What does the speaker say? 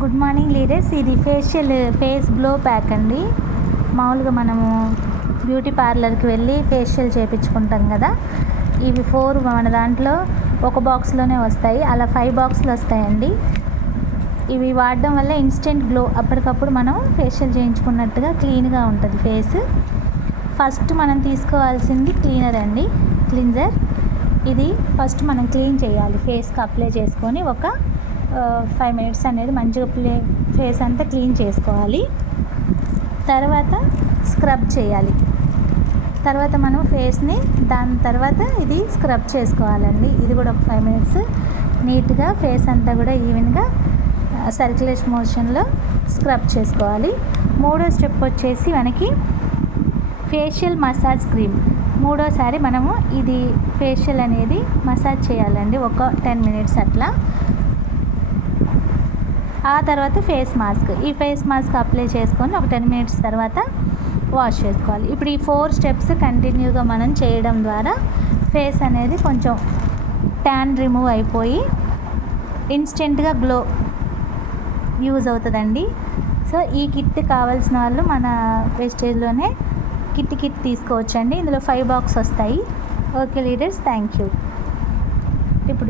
Good morning leaders. ఇది face glow pack అండి. మామూలుగా మనము బ్యూటీ పార్లర్కి వెళ్ళి ఫేషియల్ చేయించుకుంటాం కదా, ఇవి 4 మన దాంట్లో ఒక బాక్స్లోనే వస్తాయి. అలా 5 బాక్సులు వస్తాయండి. ఇవి వాడడం వల్ల ఇన్స్టెంట్ గ్లో, అప్పటికప్పుడు మనం ఫేషియల్ చేయించుకున్నట్టుగా క్లీన్గా ఉంటుంది ఫేస్. ఫస్ట్ మనం తీసుకోవాల్సింది క్లీనర్ అండి, క్లిన్జర్. ఇది ఫస్ట్ మనం క్లీన్ చేయాలి. ఫేస్కి అప్లై చేసుకొని ఒక 5 మినిట్స్ అనేది మంచిగా ఫేస్ అంతా క్లీన్ చేసుకోవాలి. తర్వాత స్క్రబ్ చేయాలి. తర్వాత మనం ఫేస్ని దాని తర్వాత ఇది స్క్రబ్ చేసుకోవాలండి. ఇది కూడా ఒక 5 మినిట్స్ నీట్గా ఫేస్ అంతా కూడా ఈవెన్గా సర్క్యులేషన్ మోషన్లో స్క్రబ్ చేసుకోవాలి. మూడో స్టెప్ వచ్చేసి మనకి ఫేషియల్ మసాజ్ క్రీమ్. మూడోసారి మనము ఇది ఫేషియల్ అనేది మసాజ్ చేయాలండి, ఒక 10 మినిట్స్ అట్లా. ఆ తర్వాత ఫేస్ మాస్క్. ఈ ఫేస్ మాస్క్ అప్లై చేసుకొని ఒక 10 మినిట్స్ తర్వాత వాష్ చేసుకోవాలి. ఇప్పుడు ఈ 4 స్టెప్స్ కంటిన్యూగా మనం చేయడం ద్వారా ఫేస్ అనేది కొంచెం ట్యాన్ రిమూవ్ అయిపోయి ఇన్స్టెంట్గా గ్లో యూజ్ అవుతుందండి. సో ఈ కిట్ కావాల్సిన వాళ్ళు మన వెస్టేజ్లోనే కిట్ తీసుకోవచ్చండి. ఇందులో 5 బాక్స్ వస్తాయి. Okay leaders, thank you. ఇప్పుడు